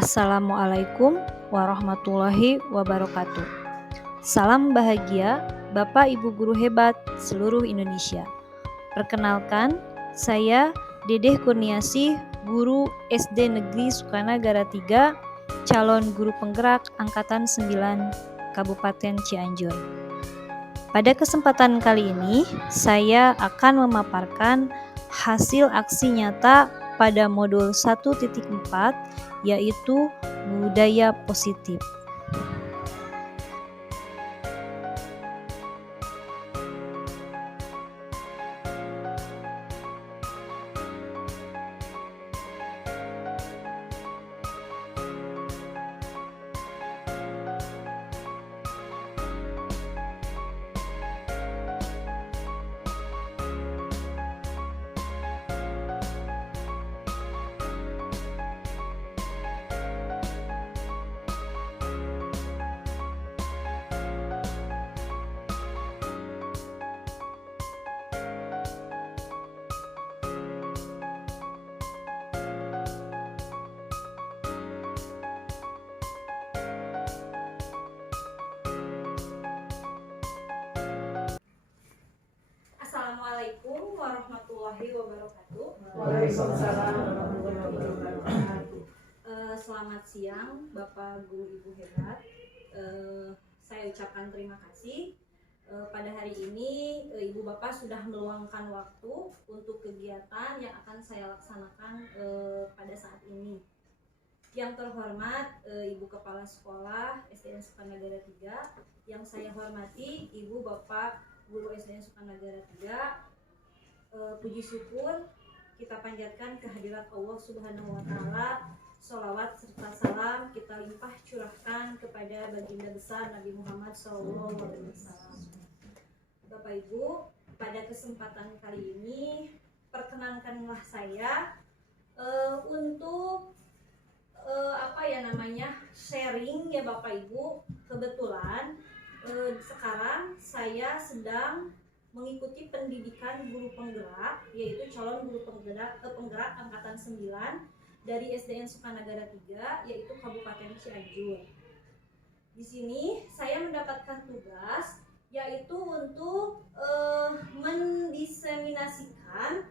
Assalamualaikum warahmatullahi wabarakatuh. Salam bahagia Bapak Ibu guru hebat seluruh Indonesia. Perkenalkan, saya Dedeh Kurniasih, guru SD Negeri Sukanagara 3, calon guru penggerak Angkatan 9 Kabupaten Cianjur. Pada kesempatan kali ini, saya akan memaparkan hasil aksi nyata pada modul 1.4, yaitu budaya positif. Assalamualaikum warahmatullahi wabarakatuh. Waalaikumsalam warahmatullahi wabarakatuh. Selamat siang Bapak Guru Ibu hebat. Saya ucapkan terima kasih. Pada hari ini Ibu Bapak sudah meluangkan waktu untuk kegiatan yang akan saya laksanakan pada saat ini. Yang terhormat Ibu Kepala Sekolah SDN Sukanagara 3, yang saya hormati Ibu Bapak Guru SDN Sukanagara 3, puji syukur kita panjatkan kehadirat Allah Subhanahu wa Ta'ala. Sholawat serta salam kita limpah curahkan kepada baginda besar Nabi Muhammad SAW. Bapak Ibu, pada kesempatan kali ini perkenankanlah saya untuk sharing ya Bapak Ibu. Kebetulan sekarang saya sedang mengikuti pendidikan guru penggerak, yaitu calon guru penggerak angkatan 9 dari SDN Sukanagara 3, yaitu Kabupaten Cianjur. Di sini saya mendapatkan tugas yaitu untuk mendiseminasikan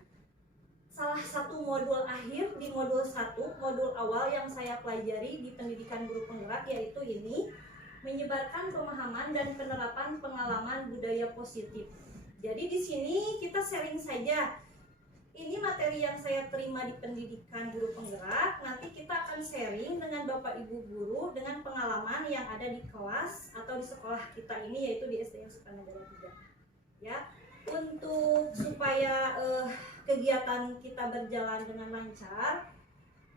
salah satu modul akhir di modul 1, modul awal yang saya pelajari di pendidikan guru penggerak, yaitu ini, menyebarkan pemahaman dan penerapan pengalaman budaya positif. Jadi di sini kita sharing saja. Ini materi yang saya terima di pendidikan guru penggerak. Nanti kita akan sharing dengan Bapak Ibu guru dengan pengalaman yang ada di kelas atau di sekolah kita ini, yaitu di SDN Sukanagara 3. Ya, untuk supaya kegiatan kita berjalan dengan lancar,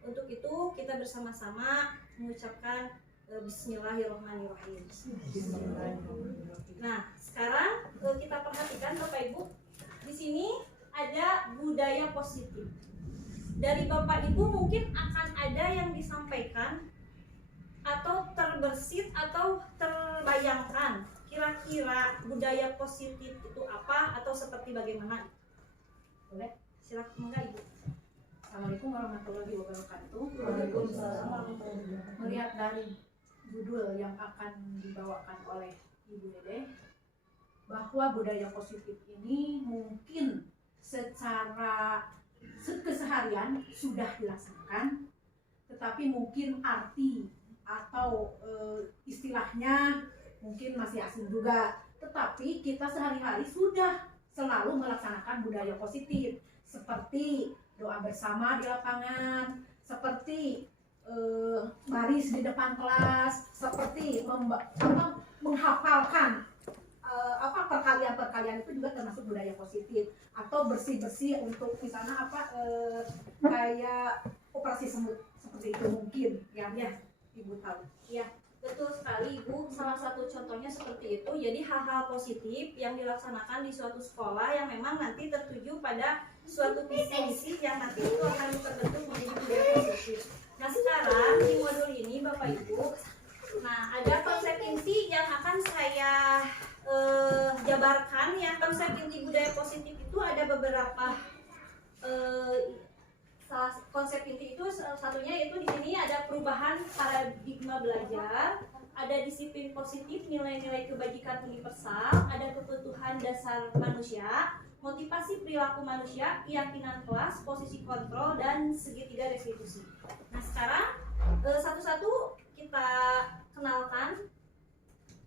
untuk itu kita bersama-sama mengucapkan Bismillahirrahmanirrahim. Nah, sekarang kita perhatikan Bapak Ibu, di sini ada budaya positif. Dari Bapak Ibu mungkin akan ada yang disampaikan atau terbersit atau terbayangkan kira-kira budaya positif itu apa atau seperti bagaimana? Boleh? Silakan Ibu. Assalamualaikum warahmatullahi wabarakatuh. Waalaikumsalam. Melihat dari judul yang akan dibawakan oleh Ibu Dedeh, bahwa budaya positif ini mungkin secara keseharian sudah dilaksanakan, tetapi mungkin arti atau istilahnya mungkin masih asing juga. Tetapi kita sehari-hari sudah selalu melaksanakan budaya positif, seperti doa bersama di lapangan, seperti baris di depan kelas, seperti menghafalkan perkalian-perkalian, itu juga termasuk budaya positif. Atau bersih-bersih untuk misalnya kayak operasi semut, seperti itu mungkin yang Ibu tahu. Ya, betul sekali Ibu. Salah satu contohnya seperti itu. Jadi hal-hal positif yang dilaksanakan di suatu sekolah yang memang nanti tertuju pada suatu visi misi yang nanti itu akan terbentuk menjadi budaya positif. Nah, sekarang di modul ini Bapak Ibu, nah ada konsep inti yang akan saya jabarkan ya. Konsep inti budaya positif itu ada beberapa salah konsep inti itu salah satunya yaitu di sini ada perubahan paradigma belajar, ada disiplin positif, nilai-nilai kebajikan universal, ada kebutuhan dasar manusia, motivasi perilaku manusia, keyakinan kelas, posisi kontrol, dan segitiga restitusi. Nah sekarang satu-satu kita kenalkan.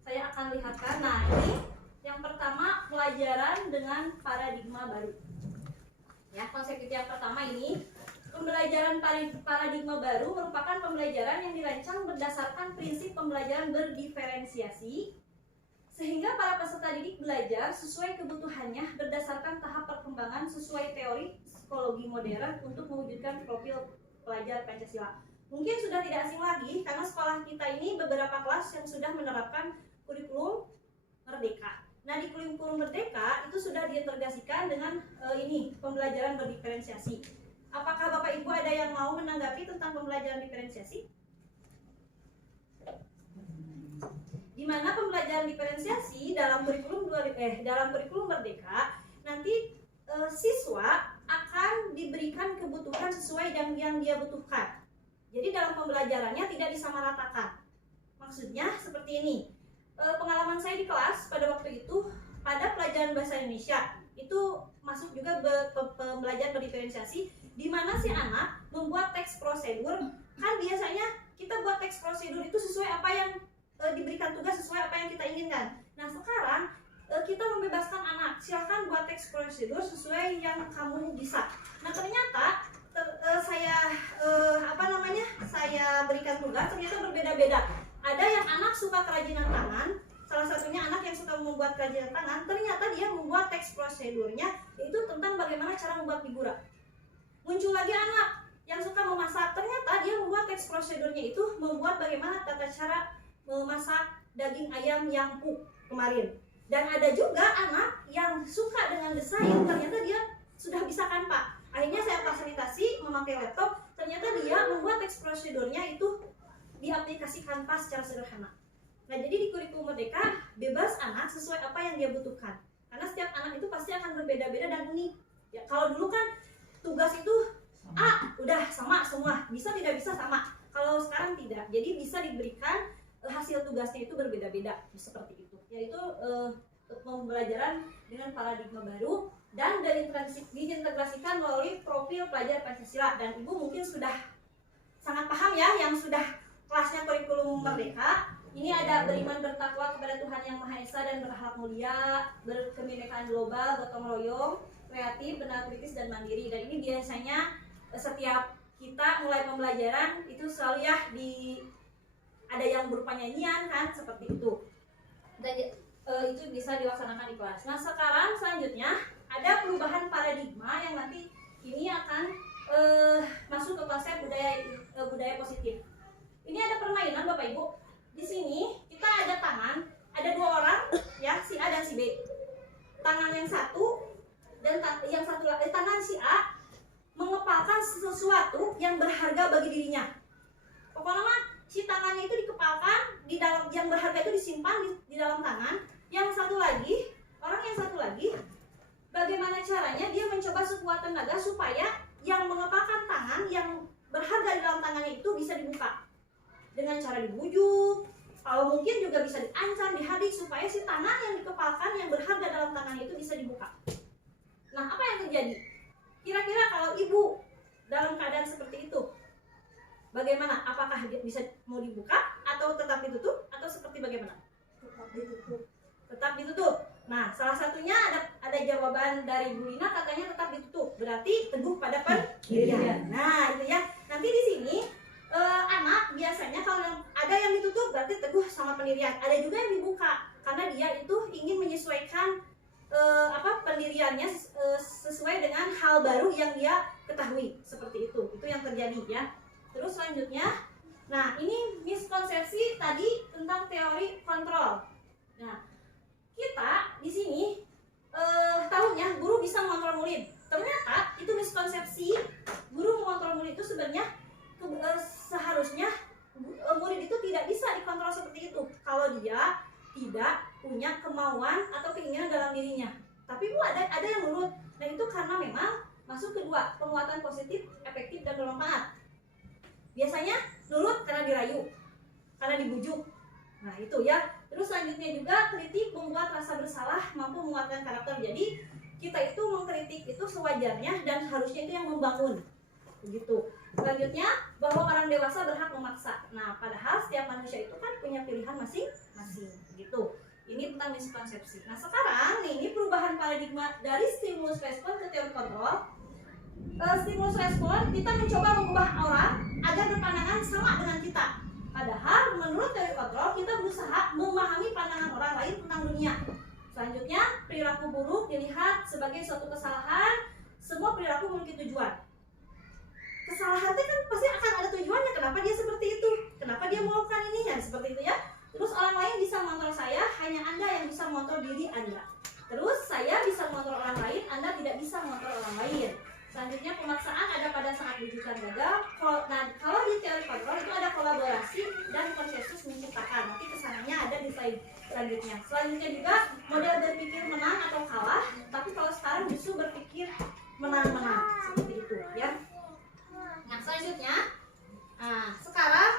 Saya akan lihatkan. Nah ini yang pertama, pelajaran dengan paradigma baru. Ya, konsep itu yang pertama ini, pembelajaran paradigma baru merupakan pembelajaran yang dirancang berdasarkan prinsip pembelajaran berdiferensiasi, sehingga para peserta didik belajar sesuai kebutuhannya berdasarkan tahap perkembangan sesuai teori psikologi modern untuk mewujudkan profil pelajar Pancasila. Mungkin sudah tidak asing lagi karena sekolah kita ini beberapa kelas yang sudah menerapkan kurikulum Merdeka. Nah di kurikulum Merdeka itu sudah diintegrasikan dengan ini pembelajaran berdiferensiasi. Apakah Bapak Ibu ada yang mau menanggapi tentang pembelajaran diferensiasi? Di mana pembelajaran diferensiasi dalam kurikulum Merdeka nanti siswa akan diberikan kebutuhan sesuai yang dia butuhkan. Jadi dalam pembelajarannya tidak disamaratakan. Maksudnya seperti ini. Pengalaman saya di kelas pada waktu itu pada pelajaran bahasa Indonesia itu masuk juga pembelajaran berdiferensiasi, di mana si anak membuat teks prosedur. Kan biasanya kita buat teks prosedur itu sesuai apa yang diberikan tugas, sesuai apa yang kita inginkan. Nah sekarang kita membebaskan anak, silahkan buat teks prosedur sesuai yang kamu bisa. Nah ternyata saya berikan tugas ternyata berbeda-beda. Ada yang anak suka kerajinan tangan, salah satunya anak yang suka membuat kerajinan tangan, ternyata dia membuat teks prosedurnya yaitu tentang bagaimana cara membuat figura. Muncul lagi anak yang suka memasak, ternyata dia membuat teks prosedurnya itu membuat bagaimana tata cara memasak daging ayam yang empuk kemarin. Dan ada juga anak yang suka dengan desain, ternyata dia sudah bisa Canva. Akhirnya saya fasilitasi memakai laptop, ternyata dia membuat teks prosedurnya itu diaplikasikan secara sederhana. Nah jadi di kurikulum Merdeka bebas anak sesuai apa yang dia butuhkan, karena setiap anak itu pasti akan berbeda-beda dan unik ya. Kalau dulu kan tugas itu udah sama semua, bisa tidak bisa sama. Kalau sekarang tidak, jadi bisa diberikan hasil tugasnya itu berbeda-beda seperti itu, yaitu pembelajaran dengan paradigma baru dan diintegrasikan melalui profil pelajar Pancasila. Dan Ibu mungkin sudah sangat paham ya yang sudah kelasnya kurikulum Merdeka. Ini ada beriman bertakwa kepada Tuhan Yang Maha Esa dan berakhlak mulia, berkebinekaan global, gotong royong, kreatif, benar kritis dan mandiri. Dan ini biasanya setiap kita mulai pembelajaran itu selalu ya ada yang berupa nyanyian kan seperti itu. Dan itu bisa dilaksanakan di kelas. Nah sekarang selanjutnya ada perubahan paradigma yang nanti ini akan masuk ke konsep budaya positif. Ini ada permainan Bapak Ibu. Di sini kita ada tangan, ada dua orang ya, si A dan si B. Tangan yang satu dan tangan si A mengepalkan sesuatu yang berharga bagi dirinya. Pokoknya si tangannya itu dikepalkan di dalam, yang berharga itu disimpan di dalam tangan. Yang satu lagi, orang yang satu lagi, bagaimana caranya dia mencoba sekuat tenaga supaya yang mengepalkan tangan yang berharga di dalam tangannya itu bisa dibuka. Dengan cara dibujuk, kalau mungkin juga bisa diancam, dihadik supaya si tangan yang dikepalkan yang berharga dalam tangannya itu bisa dibuka. Nah, apa yang terjadi? Kira-kira kalau ibu dalam keadaan seperti itu, bagaimana? Apakah dia bisa mau dibuka atau tetap ditutup atau seperti bagaimana? Tetap ditutup. Tetap ditutup. Nah, salah satunya ada jawaban dari Bu Lina, katanya tetap ditutup. Berarti teguh pada pendirian. Nah, itu ya. Nanti di sini anak biasanya kalau ada yang ditutup berarti teguh sama pendirian. Ada juga yang dibuka karena dia itu ingin menyesuaikan pendiriannya sesuai dengan hal baru yang dia ketahui. Seperti itu yang terjadi ya. Terus selanjutnya, nah ini miskonsepsi tadi tentang teori kontrol. Nah, kita di sini tahunya guru bisa mengontrol murid. Ternyata itu miskonsepsi. Guru mengontrol murid itu sebenarnya seharusnya murid itu tidak bisa dikontrol seperti itu kalau dia tidak punya kemauan atau keinginan dalam dirinya. Tapi Bu ada yang nurut. Dan itu karena memang Masuk kedua, penguatan positif, efektif, dan bermanfaat. Biasanya nurut karena dirayu, karena dibujuk. Nah itu ya. Terus selanjutnya juga kritik membuat rasa bersalah, mampu menguatkan karakter. Jadi kita itu mengkritik itu sewajarnya dan harusnya itu yang membangun. Begitu. Selanjutnya bahwa orang dewasa berhak memaksa. Nah padahal setiap manusia itu kan punya pilihan masing-masing. Gitu. Ini tentang miskonsepsi. Nah sekarang ini perubahan paradigma dari stimulus respon ke teori kontrol. Stimulus respon kita mencoba mengubah orang agar berpandangan sama dengan kita. Padahal menurut teori kontrol kita berusaha memahami pandangan orang lain tentang dunia. Selanjutnya perilaku buruk dilihat sebagai suatu kesalahan. Semua perilaku memiliki tujuan. Kesalahan itu kan pasti akan ada tujuannya. Kenapa dia seperti itu? Kenapa dia melakukan ini? Ya seperti itu ya. Terus orang lain bisa mengontrol saya, hanya Anda yang bisa mengontrol diri Anda. Terus saya bisa mengontrol orang lain, Anda tidak bisa mengontrol orang lain. Selanjutnya pemaksaan ada pada saat rujukan gagal. Nah, kalau di teori kontrol itu ada kolaborasi dan konsensus menciptakan. Nanti kesananya ada di slide selanjutnya. Selanjutnya juga model berpikir menang atau kalah, tapi kalau sekarang justru berpikir menang-menang seperti itu ya. Nah selanjutnya, sekarang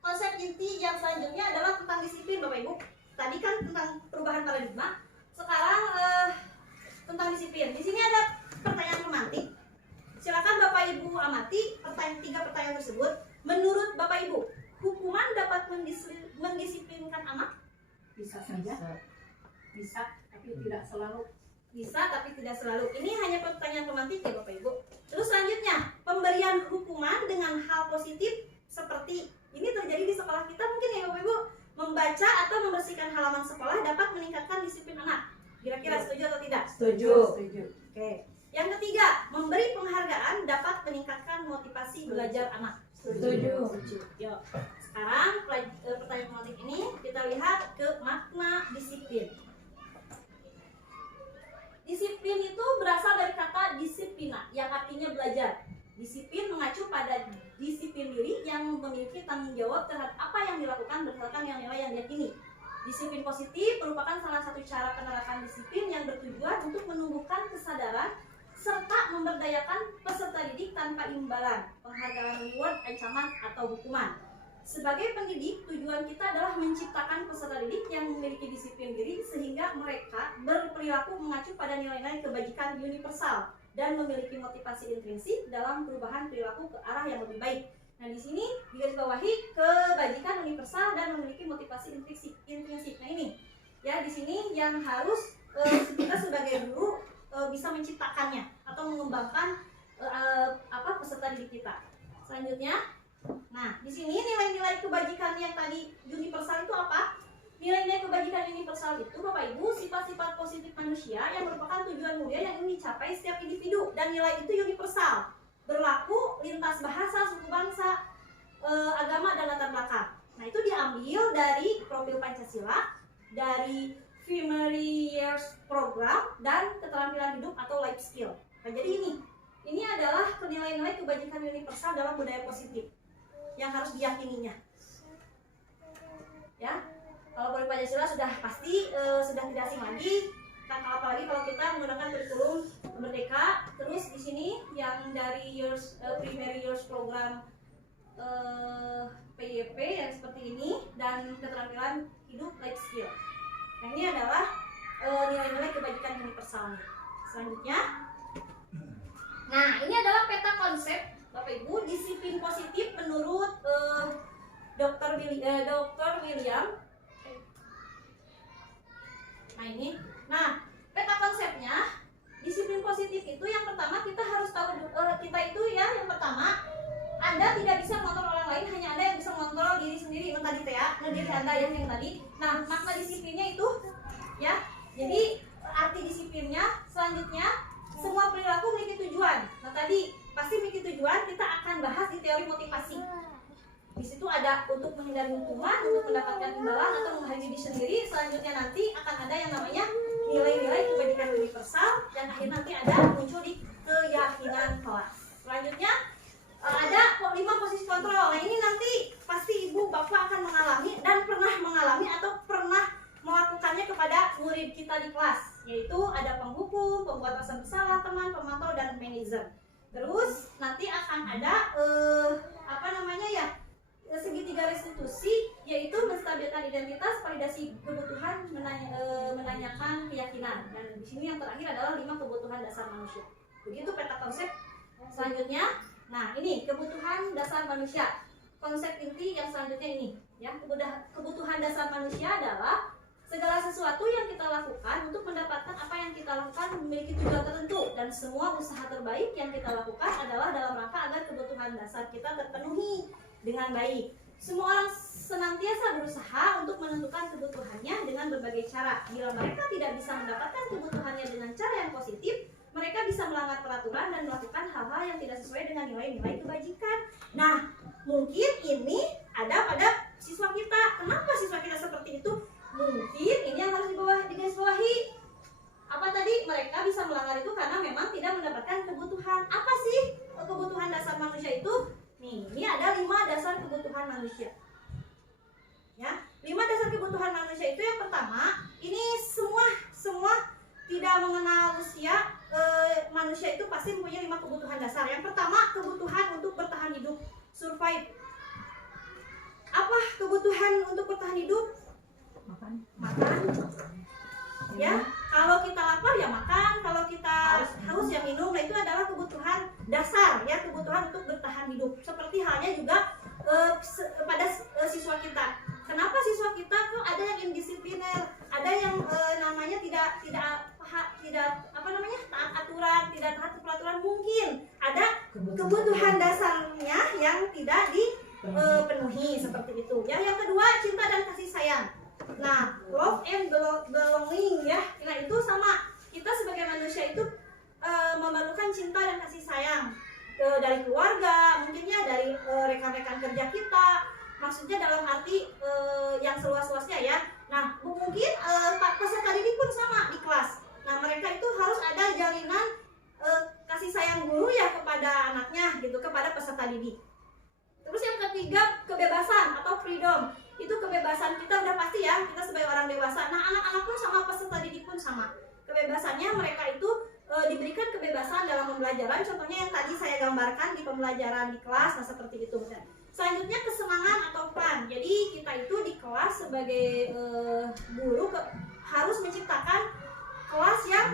konsep inti yang selanjutnya adalah tentang disiplin Bapak Ibu. Tadi kan tentang perubahan paradigma. Sekarang tentang disiplin. Di sini ada pertanyaan pemantik. Silakan Bapak Ibu amati tiga pertanyaan tersebut. Menurut Bapak Ibu, hukuman dapat mendisiplinkan anak? Bisa saja. Bisa, tapi tidak selalu. Bisa, tapi tidak selalu. Ini hanya pertanyaan pemantik ya Bapak Ibu. Terus selanjutnya, pemberian hukuman dengan hal positif seperti ini terjadi di sekolah kita mungkin ya Bapak Ibu. Membaca atau membersihkan halaman sekolah dapat meningkatkan disiplin anak. Kira-kira setuju atau tidak? Setuju. Setuju. Oke. Yang ketiga, memberi penghargaan dapat meningkatkan motivasi belajar anak. Setuju. Yuk. Sekarang pertanyaan pemantik ini kita lihat ke makna disiplin. Disiplin itu berasal dari kata disiplina yang artinya belajar. Disiplin mengacu pada disiplin diri yang memiliki tanggung jawab terhadap apa yang dilakukan berdasarkan nilai-nilai yang diyakini. Disiplin positif merupakan salah satu cara penerapan disiplin yang bertujuan untuk menumbuhkan kesadaran serta memberdayakan peserta didik tanpa imbalan, penghargaan, reward, ancaman, atau hukuman. Sebagai pendidik, tujuan kita adalah menciptakan peserta didik yang memiliki disiplin diri sehingga mereka berperilaku mengacu pada nilai-nilai kebajikan universal dan memiliki motivasi intrinsik dalam perubahan perilaku ke arah yang lebih baik. Nah, di sini digarisbawahi kebajikan universal dan memiliki motivasi intrinsik. Nah, ini ya di sini yang harus kita sebagai guru bisa menciptakannya atau mengembangkan peserta didik kita. Selanjutnya, nah di sini nilai-nilai kebajikan yang tadi universal itu apa? Nilai-nilai kebajikan universal itu Bapak Ibu sifat-sifat positif manusia yang merupakan tujuan mulia yang ingin dicapai setiap individu, dan nilai itu universal, berlaku lintas bahasa, suku bangsa, agama, dan latar belakang. Nah itu diambil dari profil Pancasila, dari Primary Years Program, dan keterampilan hidup atau life skill. Nah jadi ini adalah nilai-nilai kebajikan universal dalam budaya positif yang harus diyakininya. Ya, kalau profil Pancasila sudah pasti sudah tidak asing lagi. Apalagi kalau kita menggunakan kurikulum Merdeka. Terus di sini yang dari Primary Years Program PYP yang seperti ini, dan keterampilan hidup life skill. Nah ini adalah nilai-nilai kebajikan universalnya. Selanjutnya, nah ini adalah peta konsep Bapak Ibu disiplin positif menurut Dr. William. Nah ini, nah peta konsepnya disiplin positif itu yang pertama kita harus tahu kita itu ya yang pertama, Anda tidak bisa mengontrol orang lain, hanya Anda yang bisa mengontrol diri sendiri. Itu tadi ya, diri Anda yang tadi. Nah makna disiplinnya itu ya, jadi arti disiplinnya selanjutnya semua perilaku memiliki tujuan. Nah tadi pasti memiliki tujuan, kita akan bahas di teori motivasi. Di situ ada untuk menghindari hukuman, untuk mendapatkan imbalan, atau menghargai diri sendiri. Selanjutnya nanti akan ada yang namanya nilai-nilai kebajikan universal, dan akhirnya nanti ada muncul di keyakinan kelas. Selanjutnya ada 5 posisi kontrol. Nah ini nanti pasti ibu bapak akan mengalami dan pernah mengalami atau pernah melakukannya kepada murid kita di kelas. kelas, yaitu ada penghukum, pembuat rasa bersalah, teman, pemantau, dan manajer. Terus nanti akan ada segitiga restitusi, yaitu menstabilkan identitas, validasi kebutuhan, menanyakan keyakinan, dan di sini yang terakhir adalah 5 kebutuhan dasar manusia. Begitu peta konsep. Selanjutnya, nah ini kebutuhan dasar manusia. Konsep inti yang selanjutnya ini, ya, kebutuhan dasar manusia adalah segala sesuatu yang kita lakukan untuk mendapatkan apa yang kita lakukan memiliki tujuan tertentu, dan semua usaha terbaik yang kita lakukan adalah dalam rangka agar kebutuhan dasar kita terpenuhi dengan baik. Semua orang senantiasa berusaha untuk menentukan kebutuhannya dengan berbagai cara. Bila mereka tidak bisa mendapatkan kebutuhannya dengan cara yang positif, mereka bisa melanggar peraturan dan melakukan hal-hal yang tidak sesuai dengan nilai-nilai kebajikan. Nah, mungkin ini ada pada siswa kita. Kenapa siswa kita seperti itu? Mungkin ini yang harus digarisbawahi. Apa tadi? Mereka bisa melanggar itu karena memang tidak mendapatkan kebutuhan. Apa sih kebutuhan dasar manusia itu? Nih, ini ada 5 dasar kebutuhan manusia. Ya, 5 dasar kebutuhan manusia itu yang pertama, ini semua tidak mengenal usia. Manusia itu pasti mempunyai 5 kebutuhan dasar. Yang pertama, kebutuhan untuk bertahan hidup, survive. Apa kebutuhan untuk bertahan hidup? Makan. Ya, kalau kita lapar ya makan, kalau kita haus ya minum. Nah, itu adalah kebutuhan dasar, ya, kebutuhan untuk bertahan hidup. Seperti halnya juga pada siswa kita. Kenapa siswa kita kok ada yang indisipliner, ada yang namanya tidak taat aturan, tidak taat peraturan? Mungkin ada kebutuhan dasarnya yang tidak dipenuhi seperti itu. Yang kedua, cinta dan kasih sayang. Nah, love and belonging, ya. Nah, itu sama. Kita sebagai manusia itu memerlukan cinta dan kasih sayang dari keluarga, mungkinnya dari rekan-rekan kerja kita. Maksudnya dalam arti yang seluas-luasnya, ya. Nah, mungkin peserta didik pun sama di kelas. Nah, mereka itu harus ada jalinan kasih sayang guru, ya, kepada anaknya gitu, kepada peserta didik. Terus yang ketiga, kebebasan atau freedom. Itu kebebasan kita udah pasti, ya, kita sebagai orang dewasa. Nah, anak-anak pun sama, peserta didik pun sama. Kebebasannya mereka itu diberikan kebebasan dalam pembelajaran. Contohnya yang tadi saya gambarkan di pembelajaran di kelas. Nah, seperti itu. Selanjutnya, kesenangan atau fun. Jadi kita itu di kelas sebagai guru harus menciptakan kelas yang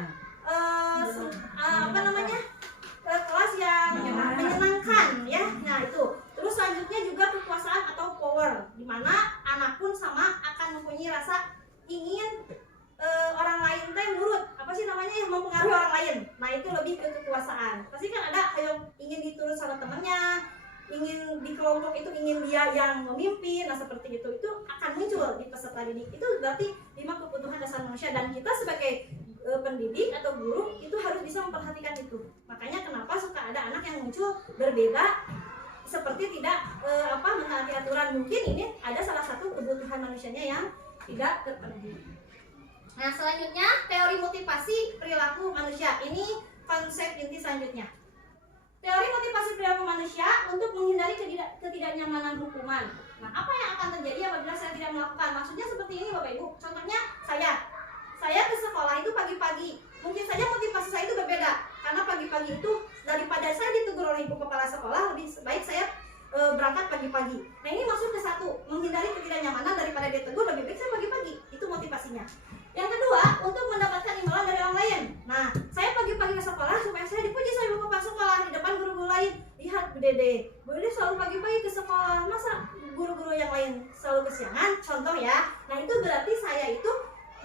kelas yang menyenangkan, ya. Nah, itu. Terus selanjutnya juga kekuasaan atau power, di mana anak pun sama akan mempunyai rasa ingin orang lain nurut, yang mempengaruhi orang lain. Nah, itu lebih ke kekuasaan. Pasti kan ada yang ingin diturut sama temannya, ingin di kelompok itu ingin dia yang memimpin. Nah, seperti itu akan muncul di peserta didik. Itu berarti 5 kebutuhan dasar manusia, dan kita sebagai pendidik atau guru itu harus bisa memperhatikan itu. Makanya kenapa suka ada anak yang muncul berbeda, seperti tidak mentaati aturan. Mungkin ini ada salah satu kebutuhan manusianya yang tidak terpenuhi. Nah, selanjutnya teori motivasi perilaku manusia. Ini konsep inti selanjutnya. Teori motivasi perilaku manusia untuk menghindari ketidaknyamanan hukuman. Nah, apa yang akan terjadi apabila saya tidak melakukan? Maksudnya seperti ini, Bapak Ibu. Contohnya saya ke sekolah itu pagi-pagi. Mungkin saja motivasi saya itu berbeda, karena pagi-pagi itu daripada saya ditegur oleh ibu kepala sekolah, lebih baik saya berangkat pagi-pagi. Nah, ini maksud ke satu, menghindari ketidaknyamanan daripada ditegur, lebih baik saya pagi-pagi. Itu motivasinya. Yang kedua, untuk mendapatkan imbalan dari orang lain. Nah, saya pagi-pagi ke sekolah supaya saya dipuji sama ibu kepala sekolah di depan guru-guru lain. Lihat, Bu Dede selalu pagi-pagi ke sekolah, masa guru-guru yang lain selalu kesiangan? Contoh, ya. Nah, itu berarti saya itu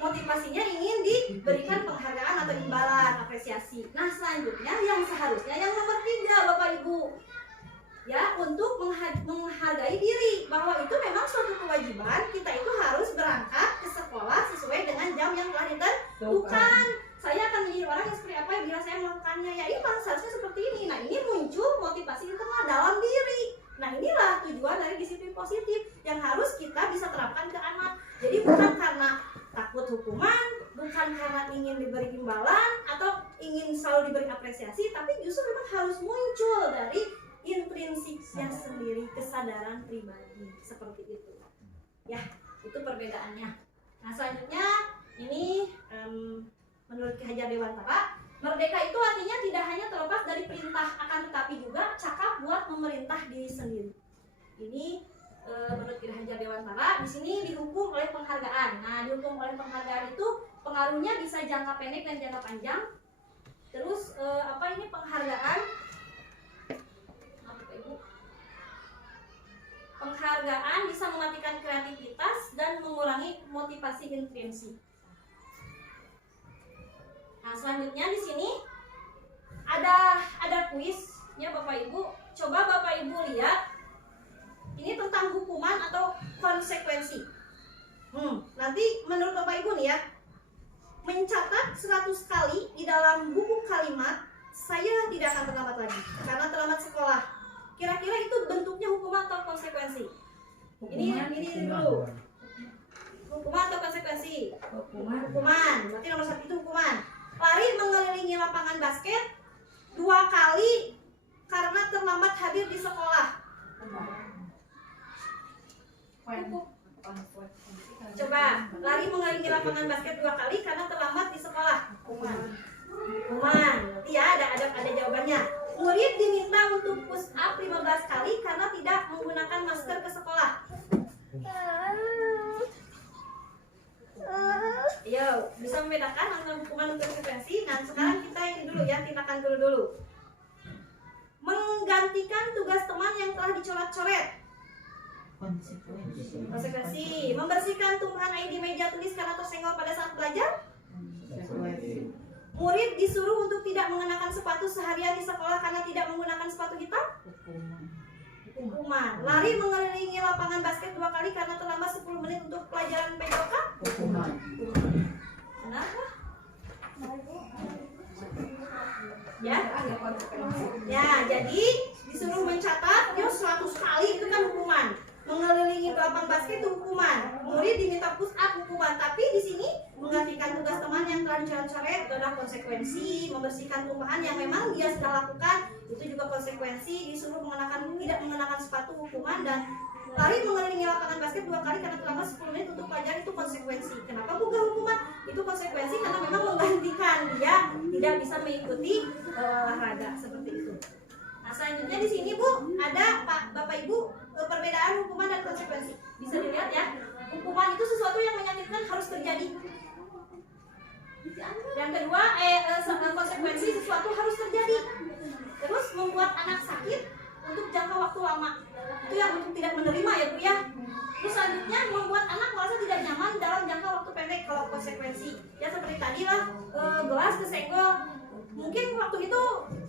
motivasinya ingin diberikan penghargaan atau imbalan, apresiasi. Nah, selanjutnya yang seharusnya yang nomor 3, Bapak Ibu, ya, untuk menghargai diri, bahwa itu memang suatu kewajiban. Kita itu harus berangkat ke sekolah sesuai dengan jam yang telah ditentukan. Saya akan menjadi orang yang seperti apa bila saya melakukannya. Ya, ini seharusnya seperti ini. Nah, ini muncul motivasi internal dalam diri. Nah, inilah tujuan dari disiplin positif yang harus kita bisa terapkan ke anak. Jadi bukan karena takut hukuman, bukan karena ingin diberi imbalan atau ingin selalu diberi apresiasi, tapi justru memang harus muncul dari intrinsik yang sendiri, kesadaran pribadi, seperti itu. Ya, itu perbedaannya. Nah, selanjutnya ini Ki Hajar Dewantara, merdeka itu artinya tidak hanya terlepas dari perintah, akan tetapi juga cakap buat memerintah diri sendiri. Ini menurut Ki Hajar Dewantara. Di sini dihukum oleh penghargaan. Nah, dihukum oleh penghargaan itu pengaruhnya bisa jangka pendek dan jangka panjang. Terus ini penghargaan? Apa Ibu? Penghargaan bisa mematikan kreativitas dan mengurangi motivasi intrinsik. Nah, selanjutnya di sini ada kuis ya Bapak Ibu. Coba Bapak Ibu lihat. Ini tentang hukuman atau konsekuensi. Nanti menurut Bapak Ibu nih ya, mencatat 100 kali di dalam buku kalimat saya tidak akan terlambat lagi karena terlambat sekolah. Kira-kira itu bentuknya hukuman atau konsekuensi? Ini dulu. Hukuman atau konsekuensi? Hukuman. Berarti nomor 1 itu hukuman. Lari mengelilingi lapangan basket 2 kali karena terlambat hadir di sekolah. Coba lari mengelilingi lapangan basket 2 kali karena terlambat di sekolah. Hukuman. Berarti ya ada jawabannya. Murid diminta untuk push up 15 kali karena tidak menggunakan masker ke sekolah. Yo, bisa membedakan antara hukuman dan konsekuensi. Nah, sekarang kita ini dulu ya, tindakan dulu. Menggantikan tugas teman yang telah dicoret-coret. Konsekuensi. Membersihkan tumpahan air di meja tulis karena tersenggol pada saat belajar. Murid disuruh untuk tidak mengenakan sepatu seharian di sekolah karena tidak menggunakan sepatu hitam. Hukuman. Lari mengelilingi lapangan basket 2 kali karena terlambat 10 menit untuk pelajaran PJOK. Hukuman. Kenapa? Ya, jadi disuruh mencatat 100 kali itu kan hukuman. Mengelilingi lapangan basket itu hukuman. Murid diminta push up hukuman. Tapi di sini menggantikan tugas teman yang telah dicoret-coret itu adalah konsekuensi. Membersihkan tumpahan yang memang dia sudah lakukan itu juga konsekuensi. Disuruh tidak mengenakan sepatu hukuman. Dan lari mengelilingi lapangan basket 2 kali karena terlambat 10 menit untuk pelajaran itu konsekuensi. Kenapa bukan hukuman? Itu konsekuensi karena memang menggantikan dia tidak bisa mengikuti olahraga seperti itu. Nah, selanjutnya di sini Bu ada Bapak Ibu perbedaan hukuman dan konsekuensi. Bisa dilihat ya. Hukuman itu sesuatu yang menyakitkan harus terjadi. Yang kedua, konsekuensi sesuatu harus terjadi. Terus membuat anak sakit untuk jangka waktu lama. Itu yang untuk tidak menerima ya Bu ya. Terus selanjutnya membuat anak merasa tidak nyaman dalam jangka waktu pendek kalau konsekuensi. Ya seperti tadi lah, gelas kesenggol. Mungkin waktu itu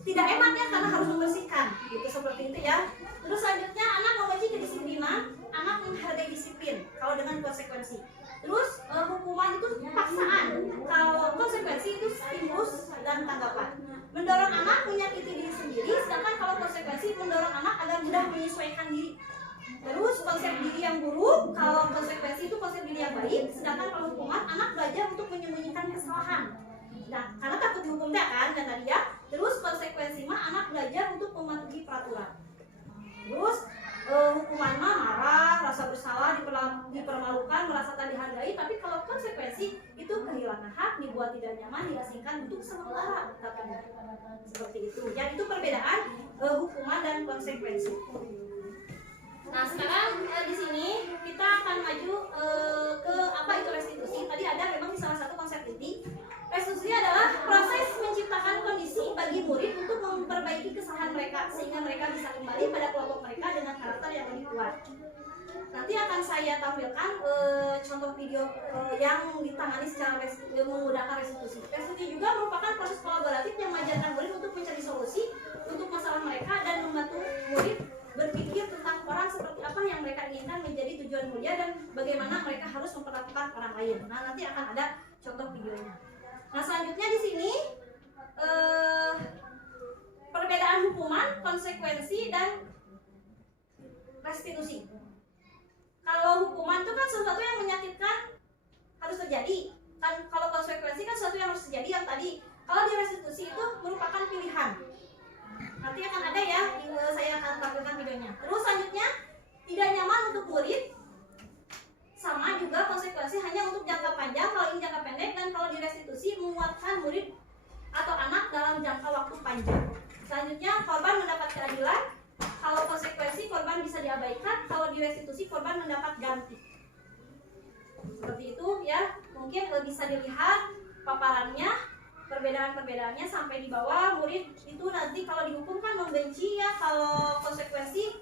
tidak enak ya karena harus membersihkan. Gitu seperti itu ya. Terus selanjutnya anak membenci kedisiplinan, anak menghargai disiplin kalau dengan konsekuensi. Terus hukuman itu paksaan, kalau konsekuensi itu stimulus dan tanggapan. Mendorong anak menyakiti diri sendiri, sedangkan kalau konsekuensi mendorong anak agar mudah menyesuaikan diri. Terus konsep diri yang buruk, kalau konsekuensi itu konsep diri yang baik, sedangkan kalau hukuman anak belajar untuk menyembunyikan kesalahan. Nah, karena takut dihukum kan tadi ya. Terus konsekuensi mah anak belajar untuk mematuhi peraturan. Terus hukuman mah marah, rasa bersalah, dipermalukan, merasa tak dihargai. Tapi kalau konsekuensi itu kehilangan hak, dibuat tidak nyaman, diasingkan untuk sementara katanya. Seperti itu. Jadi itu perbedaan hukuman dan konsekuensi. Nah sekarang di sini kita akan maju ke apa itu restitusi. Tadi ada memang di salah satu konsep inti. Restitusi adalah proses menciptakan kondisi bagi murid untuk memperbaiki kesalahan mereka sehingga mereka bisa kembali pada kelompok mereka dengan karakter yang lebih kuat. Nanti akan saya tampilkan contoh video yang ditangani secara menggunakan restitusi. Restitusi juga merupakan proses kolaboratif yang mengajarkan murid untuk mencari solusi untuk masalah mereka dan membantu murid berpikir tentang orang seperti apa yang mereka inginkan menjadi tujuan mulia dan bagaimana mereka harus memperlakukan orang lain. Nah nanti akan ada contoh videonya. Nah selanjutnya di sini perbedaan hukuman, konsekuensi dan restitusi. Kalau hukuman itu kan sesuatu yang menyakitkan harus terjadi. Kan kalau konsekuensi kan sesuatu yang harus terjadi yang tadi. Kalau di restitusi itu merupakan pilihan. Nanti akan ada ya, saya akan tampilkan videonya. Terus selanjutnya tidak nyaman untuk murid. Sama juga konsekuensi hanya untuk jangka panjang, kalau ini jangka pendek, dan kalau di restitusi menguatkan menyengsarakan murid atau anak dalam jangka waktu panjang. Selanjutnya, korban mendapat keadilan. Kalau konsekuensi, korban bisa diabaikan. Kalau direstitusi, korban mendapat ganti. Seperti itu ya, mungkin bisa dilihat paparannya, perbedaan-perbedaannya sampai di bawah. Murid itu nanti kalau dihukum kan membenci ya, kalau konsekuensi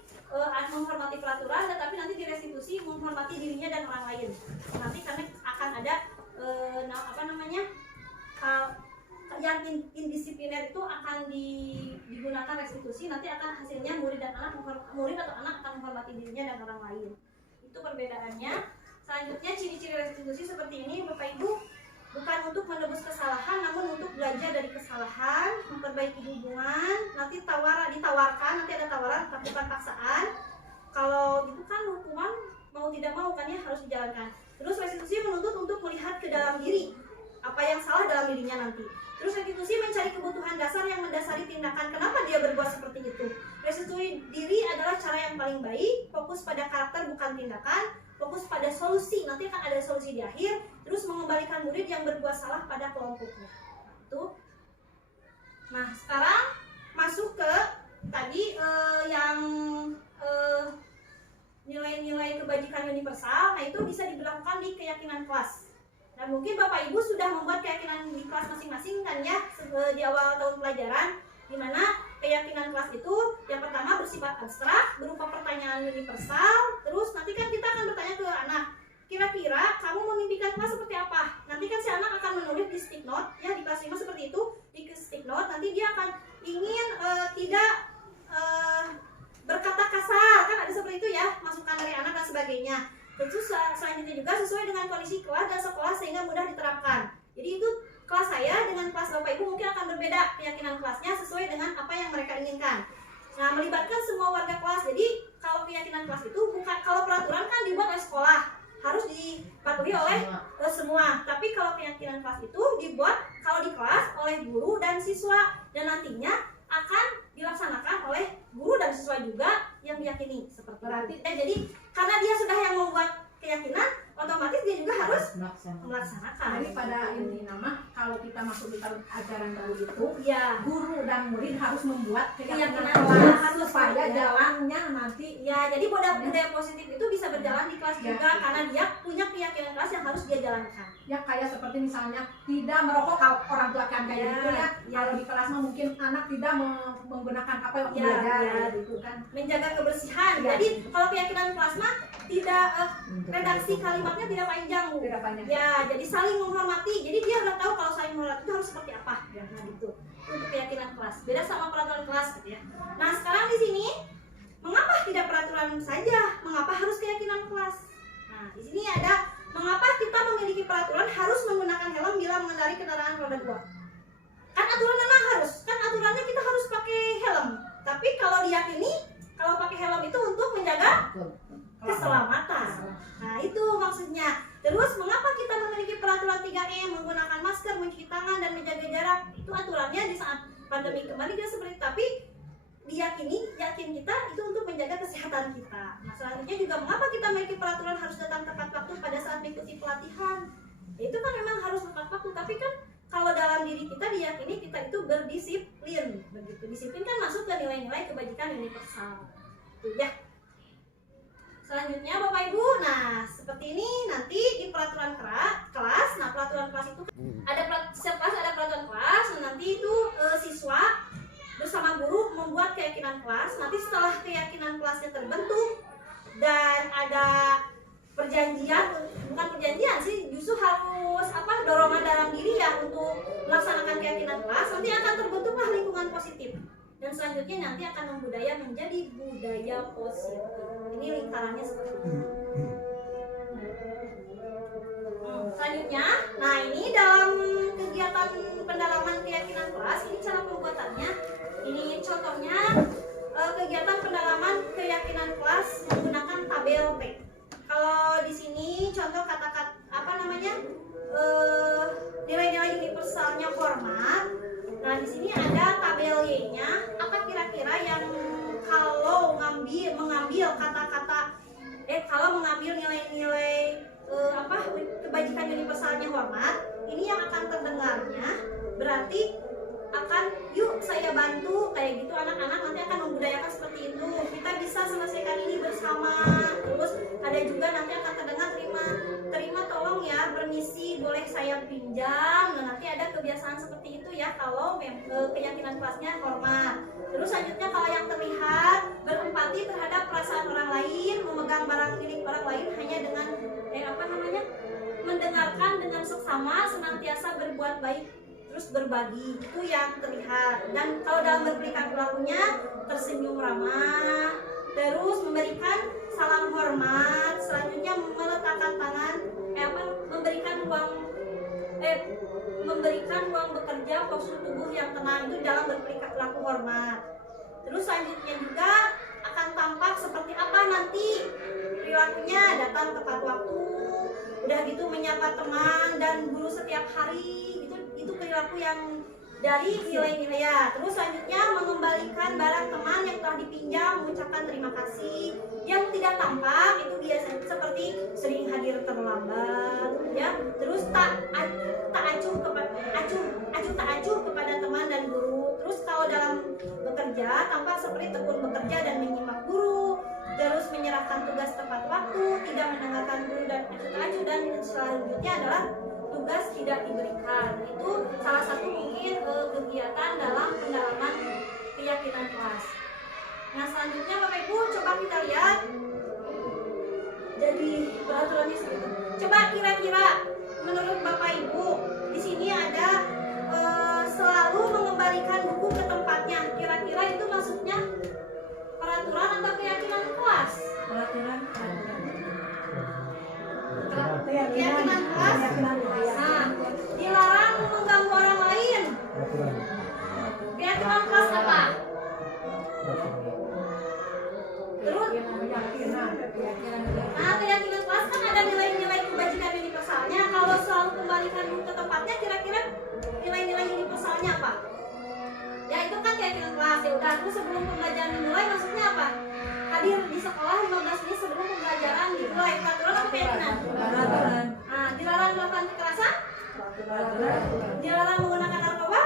menghormati peraturan, tetapi nanti direstitusi menghormati dirinya dan orang lain. Nanti karena akan ada yang indisipliner itu akan digunakan restitusi, nanti akan hasilnya murid atau anak akan menghormati dirinya dan orang lain. Itu perbedaannya. Selanjutnya ciri-ciri restitusi seperti ini Bapak Ibu, bukan untuk menebus kesalahan, namun untuk belajar dari kesalahan, memperbaiki hubungan. Nanti ditawarkan, nanti ada tawaran, tapi bukan paksaan. Kalau itu kan hukuman mau tidak mau kan ya harus dijalankan. Terus restitusi menuntut untuk melihat ke dalam diri, apa yang salah dalam dirinya nanti. Terus restitusi mencari kebutuhan dasar yang mendasari tindakan kenapa dia berbuat seperti itu. Restitusi diri adalah cara yang paling baik, fokus pada karakter bukan tindakan, fokus pada solusi, nanti akan ada solusi di akhir. Terus mengembalikan murid yang berbuat salah pada kelompoknya. Itu. Nah, sekarang masuk ke tadi yang nilai-nilai kebajikan universal. Nah, itu bisa diberlakukan di keyakinan kelas. Nah, mungkin Bapak Ibu sudah membuat keyakinan di kelas masing-masing kan ya di awal tahun pelajaran, di mana keyakinan kelas itu yang pertama bersifat abstrak, berupa pertanyaan universal. Terus nanti kan kita akan bertanya ke anak, kira-kira kamu memimpikan kelas seperti apa? Nanti kan si anak akan menulis di stick note, ya di kelas 5 seperti itu, di stick note. Nanti dia akan ingin tidak berkata kasar, kan ada seperti itu ya, masukan dari anak dan sebagainya. Tentu selanjutnya juga sesuai dengan kondisi kelas dan sekolah sehingga mudah diterapkan. Jadi itu kelas saya dengan kelas Bapak Ibu mungkin akan berbeda keyakinan kelasnya sesuai dengan apa yang mereka inginkan. Nah, melibatkan semua warga kelas. Jadi kalau keyakinan kelas itu bukan, kalau peraturan kan dibuat oleh sekolah, harus dipatuhi oleh semua. Tapi kalau keyakinan kelas itu dibuat kalau di kelas oleh guru dan siswa, dan nantinya akan dilaksanakan oleh guru dan siswa juga yang diyakini seperti itu. Jadi karena dia sudah yang membuat keyakinan, otomatis dia juga harus melaksanakan. Jadi pada inti nama, kalau kita masuk di tahun ajaran baru itu, ya, guru dan murid harus membuat keyakinan kelas harus supaya jalannya nanti. Ya, jadi budaya positif itu bisa berjalan di kelas juga, karena dia punya keyakinan kelas yang harus dia jalankan. Ya, kayak seperti misalnya tidak merokok, kalau orang tua kan kayak gitu ya. Kalau di kelas mah mungkin anak tidak menggunakan apa yang belajar gitu kan. Menjaga kebersihan. Jadi kalau keyakinan kelas mah tidak redaksi kalimatnya tidak panjang. Ya, jadi saling menghormati. Jadi dia udah tahu kalau saling menghormati itu harus seperti apa. Ya, nah gitu. Untuk keyakinan kelas. Beda sama peraturan kelas gitu ya. Nah, sekarang di sini mengapa tidak peraturan saja? Mengapa harus keyakinan kelas? Nah, di sini ada mengapa kita memiliki peraturan harus menggunakan helm bila mengendarai kendaraan roda 2. Kan aturannya harus. Kan aturannya kita harus pakai helm. Tapi kalau diyakini kalau pakai helm itu untuk menjaga keselamatan. Nah, itu maksudnya. Terus mengapa kita memiliki peraturan 3M, menggunakan masker, mencuci tangan dan menjaga jarak? Itu aturannya di saat pandemi kemarin dia seperti, tapi yakin kita itu untuk menjaga kesehatan kita. Nah, selanjutnya juga mengapa kita memiliki peraturan harus datang tepat waktu pada saat mengikuti pelatihan? Ya, itu kan memang harus tepat waktu, tapi kan kalau dalam diri kita diyakini kita itu berdisiplin, begitu. Disiplin kan masuk ke nilai-nilai kebajikan universal. Itu ya. Selanjutnya Bapak Ibu, nah seperti ini nanti di peraturan kelas. Nah, peraturan kelas itu setiap kelas ada peraturan kelas. Nah, nanti itu siswa bersama guru membuat keyakinan kelas. Nanti setelah keyakinan kelasnya terbentuk dan ada bukan perjanjian sih, justru harus dorongan dalam diri ya untuk melaksanakan keyakinan kelas. Nanti akan terbentuklah lingkungan positif. Dan selanjutnya nanti akan membudaya menjadi budaya positif. Ini lingkarannya seperti ini. Selanjutnya, nah ini dalam kegiatan pendalaman keyakinan kelas, ini cara pembuatannya. Ini contohnya kegiatan pendalaman keyakinan kelas menggunakan tabel P. Kalau di sini contoh kata-kata nilai-nilai universalnya hormat. Nah, di sini ada tabel Y-nya. Apa kira-kira yang kalau mengambil kata-kata kalau mengambil nilai-nilai kebajikan universalnya hormat, ini yang akan terdengarnya nanti akan yuk saya bantu kayak gitu, anak-anak nanti akan membudayakan seperti itu, kita bisa selesaikan ini bersama. Terus ada juga nanti akan terdengar terima tolong ya, permisi boleh saya pinjam. Nah nanti ada kebiasaan seperti itu ya kalau keyakinan kelasnya hormat. Terus selanjutnya kalau yang terlihat berempati terhadap perasaan orang lain, memegang barang milik orang lain hanya dengan mendengarkan dengan seksama, senantiasa berbuat baik, terus berbagi, itu yang terlihat. Dan kalau dalam berperilakunya tersenyum ramah, terus memberikan salam hormat, selanjutnya meletakkan tangan, memberikan ruang bekerja, postur tubuh yang tenang, itu dalam berperilaku hormat. Terus selanjutnya juga akan tampak seperti apa nanti perilakunya, datang tepat waktu, udah gitu menyapa teman dan guru setiap hari, itu perilaku yang dari nilai-nilai ya. Terus selanjutnya mengembalikan barang teman yang telah dipinjam, mengucapkan terima kasih. Yang tidak tampak itu biasanya seperti sering hadir terlambat ya. Terus tak acuh kepada teman dan guru. Terus kalau dalam bekerja tampak seperti tekun bekerja dan menyimak guru. Terus menyerahkan tugas tepat waktu, tidak mendengarkan guru dan acuh, dan selanjutnya adalah tugas tidak diberikan. Itu salah satu mungkin kegiatan dalam pendalaman keyakinan kelas. Nah selanjutnya Bapak Ibu coba kita lihat jadi peraturannya seperti itu. Coba kira-kira menurut Bapak Ibu di sini ada selalu mengembalikan buku ke tempatnya. Kira-kira itu maksudnya peraturan atau keyakinan kelas? Keyakinan kelas. Nah, dilarang mengganggu orang lain. Keyakinan kelas apa? Terus, nah keyakinan kelas kan ada nilai-nilai kebajikan universalnya. Kalau selalu kembalikan buku ke tempatnya, kira-kira nilai-nilai universalnya apa? Ya itu kan keyakinan kelas. Ya udah, terus sebelum pembelajaran dimulai maksudnya apa? Hadir di sekolah 15 menit sebelum pembelajaran dimulai. Peraturan apa keyakinan? Peraturan. Nah, dilarang melakukan kekerasan? Dilarang menggunakan narkoba?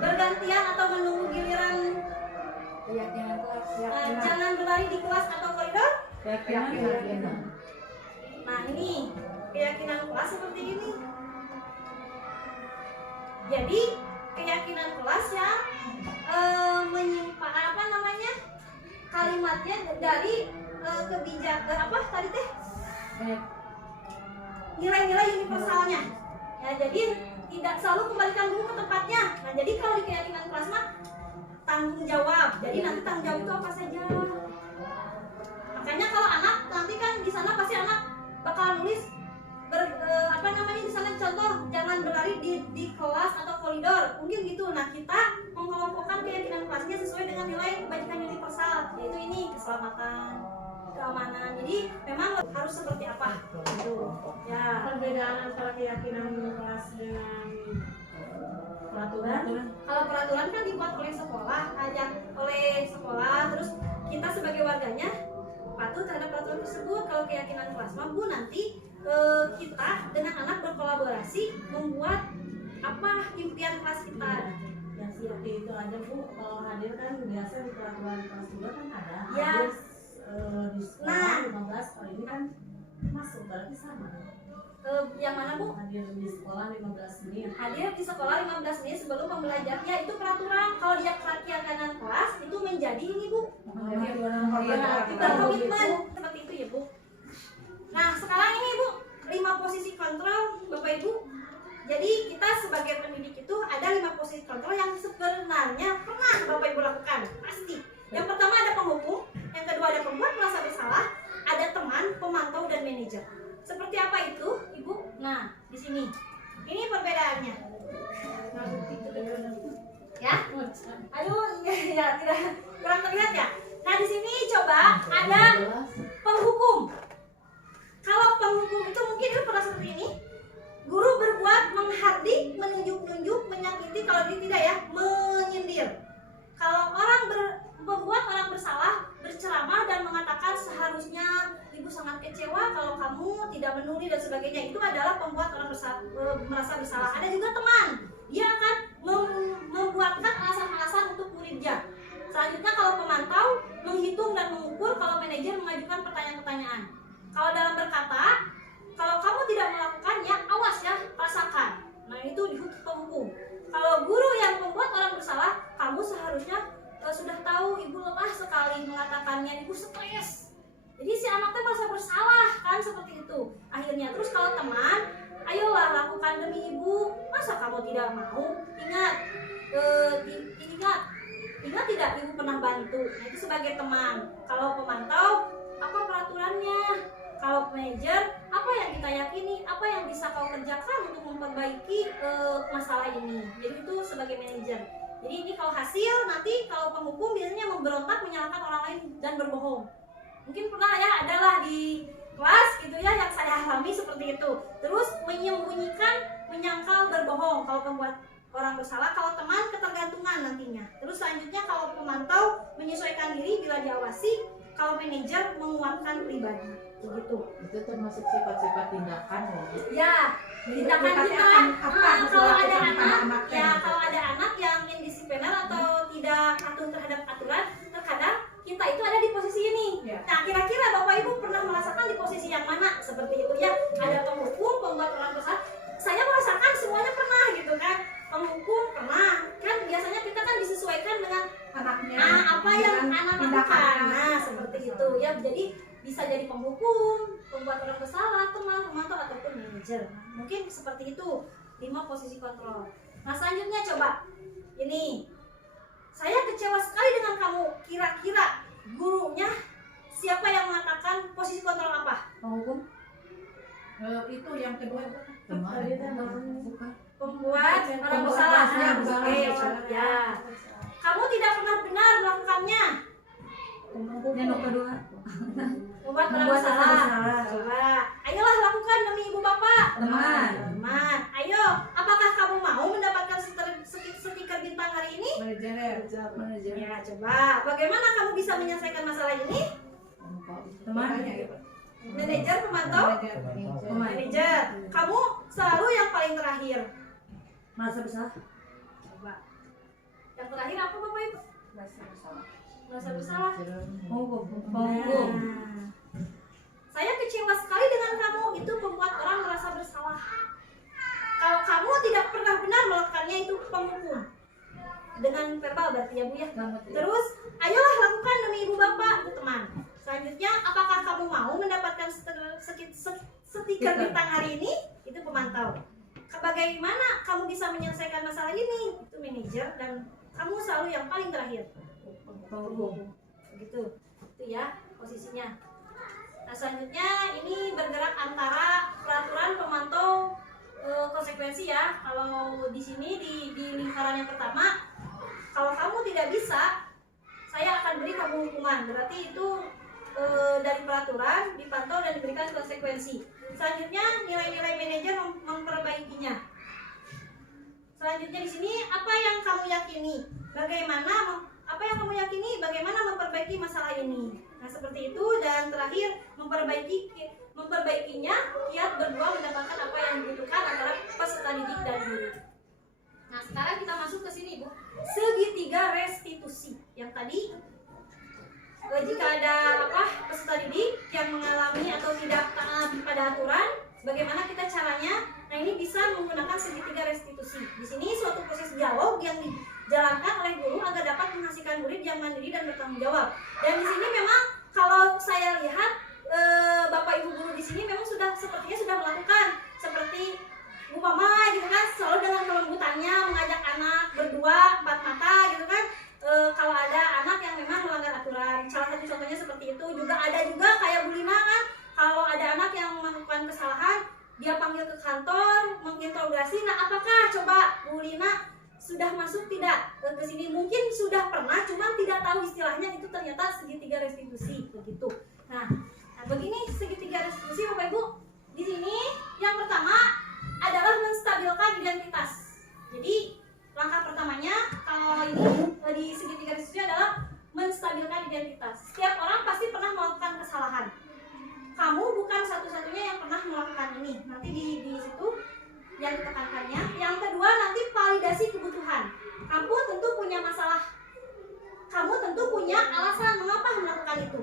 Bergantian atau menunggu giliran? Jangan berlari di kelas atau koridor? Keyakinan. Nah ini keyakinan kelas seperti ini. Jadi keyakinan kelas yang menyimpan kalimatnya dari kebijakan tadi teh nilai-nilai universalnya ya. Jadi tidak selalu kembalikan buku ke tempatnya. Nah jadi kalau di keyakinan kelas mah tanggung jawab. Jadi nanti tanggung jawab itu apa saja. Makanya kalau anak nanti kan di sana pasti anak bakal nulis di sana contoh jangan berlari di kelas atau koridor mungkin gitu. Nah kita mengelompokkan keyakinan kelasnya sesuai dengan nilai kebajikan universal, yaitu ini keselamatan, keamanan. Jadi memang harus seperti apa gitu ya. Perbedaan antara keyakinan kelas dengan peraturan. Kalau peraturan kan dibuat oleh sekolah, terus kita sebagai warganya patuh terhadap peraturan tersebut. Kalau keyakinan kelas mampu nanti kita dengan anak berkolaborasi membuat impian kelas kita. Ya seperti itu aja Bu. Kalau hadir kan biasa di peraturan kelas juga kan ada. Ya. Hadir di sekolah 15, kalau ini kan masuk berarti sama. Yang mana Bu? Hadir di sekolah 15 menit. Hadir di sekolah 15 menit sebelum pembelajaran, ya itu peraturan. Kalau dia keyakinan kelas itu menjadi ini Bu. Kita komitmen seperti itu ya Bu. Nah sekarang ini Bu 5 posisi kontrol Bapak Ibu. Jadi kita sebagai pendidik itu ada 5 posisi kontrol yang sebenarnya pernah Bapak Ibu lakukan pasti. Yang pertama ada penghukum, yang kedua ada pembuat merasa bersalah, ada teman, pemantau dan manajer. Seperti apa itu Ibu? Nah di sini ini perbedaannya. Ya, aduh ya tidak kurang terlihat ya. Nah di sini coba ada penghukum. Kalau penghukum itu mungkin pernah seperti ini. Guru berbuat menghardik, menunjuk-nunjuk, menyakiti, kalau dia tidak ya, menyindir. Kalau membuat orang bersalah, berceramah dan mengatakan seharusnya ibu sangat kecewa kalau kamu tidak menuli dan sebagainya, itu adalah pembuat orang merasa bersalah. Ada juga teman, dia akan hasilnya. Terus kalau teman, ayolah lakukan demi ibu. Masa kamu tidak mau? Ingat, ingat tidak ibu pernah bantu. Nah, itu sebagai teman. Kalau pemantau, apa peraturannya? Kalau manajer, apa yang kita yakini, apa yang bisa kau kerjakan untuk memperbaiki masalah ini. Jadi itu sebagai manajer. Jadi ini kalau hasil, nanti kalau penghukum biasanya memberontak, menyalahkan orang lain dan berbohong. Mungkin pernah ya, adalah di kelas gitu ya yang saya alami seperti itu. Terus menyembunyikan, menyangkal, berbohong kalau pembuat orang bersalah. Kalau teman, ketergantungan nantinya. Terus selanjutnya kalau pemantau, menyesuaikan diri bila diawasi. Kalau manajer, menguatkan pribadi. Begitu. Itu termasuk sifat-sifat tindakan Ya, tindakan kita. Kalau ada anak, ya kalau ada anak yang indisipliner atau tidak patuh terhadap aturan, terkadang kita itu ada di posisi ini. Ya. Nah, kira-kira Bapak Ibu pernah merasakan di posisi yang mana? Seperti itu ya. Ada penghukum, pembuat orang bersalah. Saya merasakan semuanya pernah gitu kan. Penghukum pernah. Kan biasanya kita kan disesuaikan dengan Anaknya. apa yang anak lakukan. Nah, seperti seperti itu ya. Jadi bisa jadi penghukum, pembuat orang bersalah, teman, pemantau ataupun manajer. Nah, mungkin seperti itu 5 posisi kontrol. Nah, selanjutnya coba ini. Saya kecewa sekali dengan kamu. Kira-kira gurunya siapa yang mengatakan posisi kontrol apa? Penghukum? Itu yang kedua. Teman. Bukan. Pembuat orang bersalah. Ya, Oke, ya. Kamu tidak pernah benar melakukannya. Yang kedua. Membuat orang bersalah. Coba, ayolah lakukan demi ibu bapak. Teman. Teman, ayo. Apakah kamu mau mendapatkan stiker bintang hari ini? Manajer. Ya, coba. Bagaimana kamu bisa menyelesaikan masalah ini? Teman. Manajer, pemantau, manajer. Kamu selalu yang paling terakhir. Merasa besar. Coba. Yang terakhir apa Bapak Ibu? Merasa bersalah. Penghukum. Nah, saya kecewa sekali dengan kamu. Itu membuat orang merasa bersalah. Kalau kamu tidak pernah benar melakukannya, itu penghukum. Dengan verbal berarti ya Bu ya. Terus, ayolah lakukan demi ibu bapak, itu teman. Selanjutnya, apakah kamu mau mendapatkan stiker bintang hari ini? Itu pemantau. Bagaimana kamu bisa menyelesaikan masalah ini? Itu manajer, dan kamu selalu yang paling terakhir. Begitu. Itu ya posisinya. Nah, selanjutnya ini bergerak antara peraturan, pemantau, konsekuensi ya. Kalau di sini di lingkaran yang pertama, kalau kamu tidak bisa, saya akan beri kamu hukuman. Berarti itu dari peraturan dipantau dan diberikan konsekuensi. Selanjutnya nilai-nilai manajer memperbaikinya. Selanjutnya di sini apa yang kamu yakini? Bagaimana memperbaiki masalah ini? Nah, seperti itu. Dan terakhir memperbaikinya, kiat berdua mendapatkan apa yang dibutuhkan antara peserta didik dan guru. Nah, sekarang kita masuk ke sini, Bu. Segitiga restitusi. Yang tadi jika ada peserta didik yang mengalami atau tidak taat pada aturan, bagaimana kita caranya? Nah, ini bisa menggunakan segitiga restitusi. Di sini suatu proses dialog yang dijalankan oleh guru agar dapat menghasilkan murid yang mandiri dan bertanggung jawab. Dan di sini memang kalau saya lihat Bapak Ibu guru di sini memang sepertinya sudah melakukan seperti Bu Mama gitu kan, selalu dengan kelembutannya mengajak anak berdua 4 mata gitu kan. Kalau ada anak yang memang melanggar aturan, salah satu contohnya seperti itu. Juga ada juga kayak Bu Lina kan, kalau ada anak yang melakukan kesalahan, dia panggil ke kantor, menginterogasi. Nah, apakah coba Bu Lina sudah masuk tidak ke sini? Mungkin sudah pernah, cuma tidak tahu istilahnya itu ternyata segitiga restitusi begitu. Nah, begini segitiga restitusi Bapak Ibu. Di sini yang pertama adalah menstabilkan identitas. Jadi langkah pertamanya kalau ini di segitiga restitusi adalah menstabilkan identitas. Setiap orang pasti pernah melakukan kesalahan. Kamu bukan satu-satunya yang pernah melakukan ini. Nanti di situ yang ditekankannya. Yang kedua nanti validasi kebutuhan. Kamu tentu punya masalah. Kamu tentu punya alasan mengapa melakukan itu.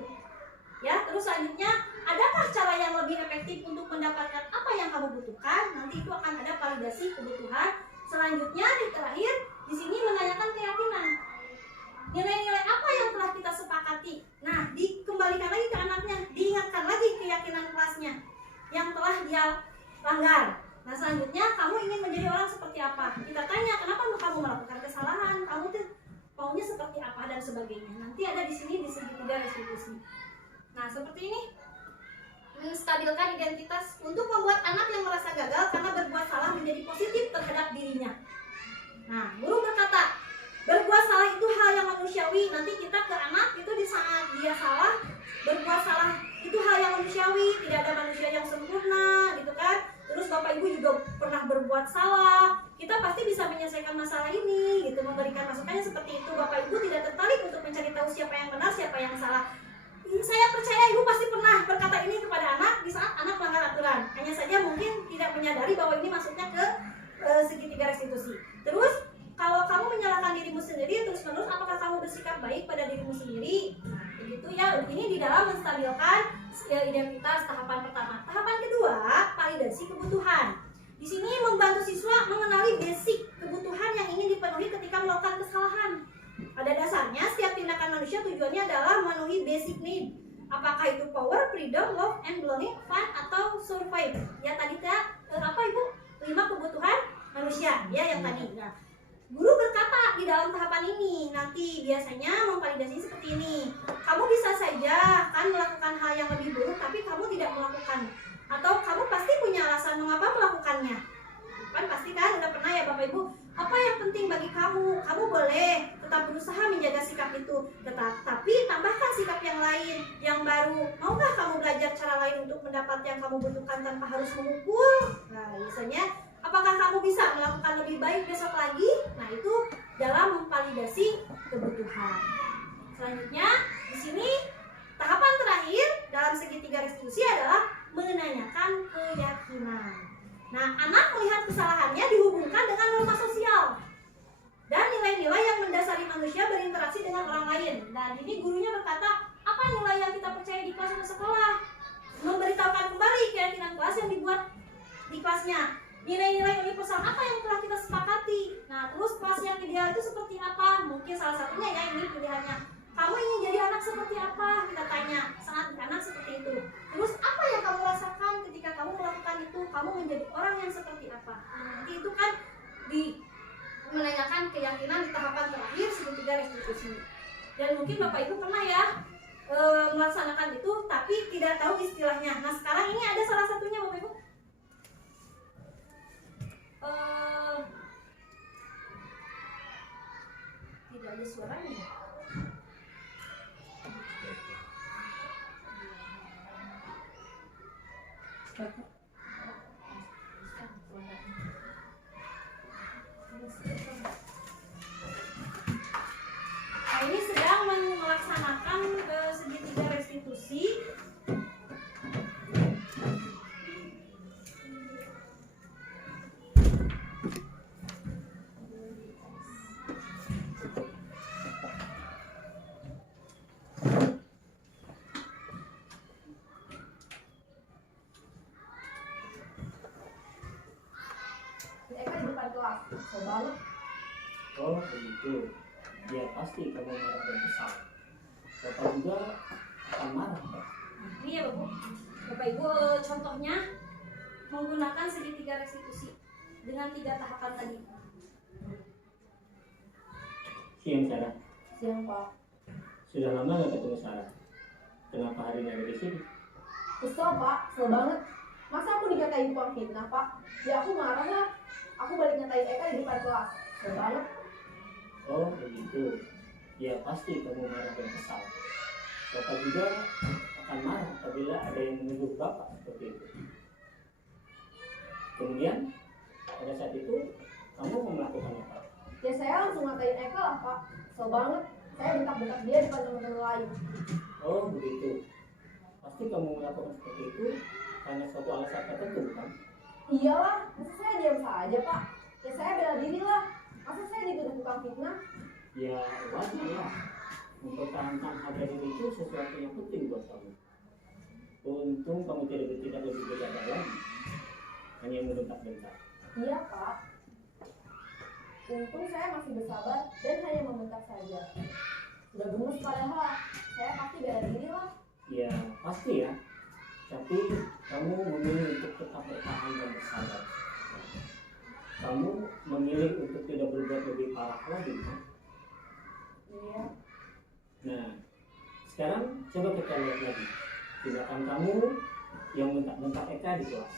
Ya, terus selanjutnya adakah cara yang lebih efektif untuk mendapatkan apa yang kamu butuhkan? Nanti itu akan ada validasi kebutuhan. Selanjutnya di terakhir di sini menanyakan keyakinan. Nilai-nilai apa yang telah kita sepakati? Nah, dikembalikan lagi ke anaknya, diingatkan lagi keyakinan kelasnya yang telah dia melanggar. Nah selanjutnya kamu ingin menjadi orang seperti apa? Kita tanya kenapa kamu melakukan kesalahan, kamu tuh maunya seperti apa dan sebagainya. Nanti ada di sini di segitiga restitusi. Nah seperti ini, menstabilkan identitas untuk membuat anak yang merasa gagal karena berbuat salah menjadi positif terhadap dirinya. Nah guru berkata, berbuat salah itu hal yang manusiawi. Nanti kita ke anak itu di saat dia salah, berbuat salah itu hal yang manusiawi, tidak ada manusia yang sempurna gitu kan. Terus bapak ibu juga pernah berbuat salah, kita pasti bisa menyelesaikan masalah ini gitu, memberikan masukannya seperti itu. Bapak ibu tidak tertarik untuk mencari tahu siapa yang benar, siapa yang salah. Saya percaya ibu pasti pernah berkata ini kepada anak di saat anak melanggar aturan, hanya saja mungkin tidak menyadari bahwa ini masuknya ke segitiga restitusi. Terus kalau kamu menyalahkan dirimu sendiri terus menerus, apakah kamu bersikap baik pada dirimu sendiri? Nah, begitu ya. Ini di dalam menstabilkan identitas tahapan pertama. Tahapan kedua, validasi kebutuhan. Di sini membantu siswa mengenali basic kebutuhan yang ingin dipenuhi ketika melakukan kesalahan. Pada dasarnya setiap tindakan manusia tujuannya adalah memenuhi basic need. Apakah itu power, freedom, love, and belonging, fun, atau survive? Ya tadi apa ibu? 5 kebutuhan manusia ya yang tadi. Nah, guru berkata di dalam tahapan ini nanti biasanya memvalidasi seperti ini. Kamu bisa saja kan melakukan hal yang lebih buruk tapi kamu tidak melakukan, atau kamu pasti punya alasan mengapa melakukannya. Kan pasti kan udah pernah ya Bapak Ibu. Apa yang penting bagi kamu? Kamu boleh tetap berusaha menjaga sikap itu, tapi tambahkan sikap yang lain, yang baru. Maukah kamu belajar cara lain untuk mendapat yang kamu butuhkan tanpa harus memukul? Nah, biasanya apakah kamu bisa melakukan lebih baik besok lagi? Nah, itu dalam memvalidasi kebutuhan. Selanjutnya, di sini tahapan terakhir dalam segitiga restitusi adalah menanyakan keyakinan. Nah, anak melihat kesalahannya dihubungkan dengan norma sosial dan nilai-nilai yang mendasari manusia berinteraksi dengan orang lain. Dan ini gurunya berkata, apa nilai yang kita percaya di kelas atau sekolah? Memberitahukan kembali keyakinan kelas yang dibuat di kelasnya. Nilai-nilai universal apa yang telah kita sepakati. Nah, terus kelas yang ideal itu seperti apa? Mungkin salah satunya ya ini pilihannya. Kamu ingin jadi anak seperti apa? Kita tanya. Saat anak seperti itu. Terus apa yang kamu rasakan ketika kamu melakukan itu? Kamu menjadi orang yang seperti apa? Nah, nanti itu kan di menanyakan keyakinan di tahapan terakhir segitiga restitusi. Dan mungkin Bapak Ibu pernah ya melaksanakan itu tapi tidak tahu istilahnya. Nah, sekarang ini ada salah satunya Bapak Ibu. Tidak ada suaranya. Nah, ini sedang melaksanakan segitiga restitusi. Oh begitu, ya pasti kamu marah dan kesal. Bapak juga akan marah. Ini ya Bapak Ibu, contohnya menggunakan segitiga restitusi dengan 3 tahapan tadi. Siang Sarah. Siang Pak. Sudah lama nggak ketemu Sarah. Kenapa hari ini ada di sini? Kesel Pak, kesel banget. Masa aku dikatain tukang fitnah Pak? Ya aku marah lah. Aku balik ngatain Eka di depan kelas. Kesel banget. Oh begitu, ya pasti kamu marah dan kesal. Bapak juga akan marah apabila ada yang menegur Bapak seperti itu. Kemudian pada saat itu kamu mau melakukan apa? Ya saya langsung ngatain Eka lah Pak. Kesel banget. Saya bentak-bentak dia di depan teman-teman lain. Oh begitu, pasti kamu melakukan seperti itu karena suatu alasan tertentu bukan? Iyalah, masa saya diam saja Pak? Ya saya bela diri lah. Masa saya dituduh tukang fitnah? Ya wajar lah. Mempertahankan harga diri itu sesuatu yang penting buat kamu. Untung kamu tidak bertindak lebih berjalan lagi, hanya membentak-bentak. Iya Pak. Untung saya masih bersabar dan hanya membentak saja. Sudah gemes padahal. Saya pasti bela diri lah. Ya pasti ya. Tapi kamu memilih untuk tetap bertahan dan bersabar. Kamu memilih untuk tidak berbuat lebih parah lagi, kan? Iya. Nah, sekarang coba kita lihat lagi tindakan kamu yang bentak-bentak Eka di kelas.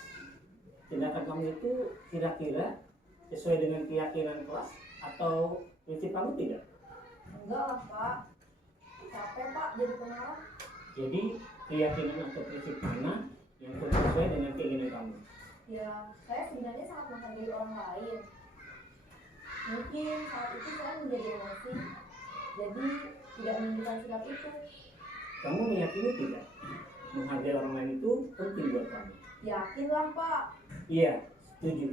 Tindakan kamu itu kira-kira sesuai dengan keyakinan kelas atau prinsip kamu tidak? Enggak lah Pak, capek Pak jadi pengarang. Jadi keyakinan atau prinsip mana yang kurang sesuai dengan keinginan kamu? Ya, saya sebenarnya sangat menghargai orang lain. Mungkin saat itu saya menjadi emosi, jadi tidak menunjukkan sikap itu. Kamu meyakini tidak menghargai orang lain itu penting buat kamu? Yakin lah Pak. Iya, setuju.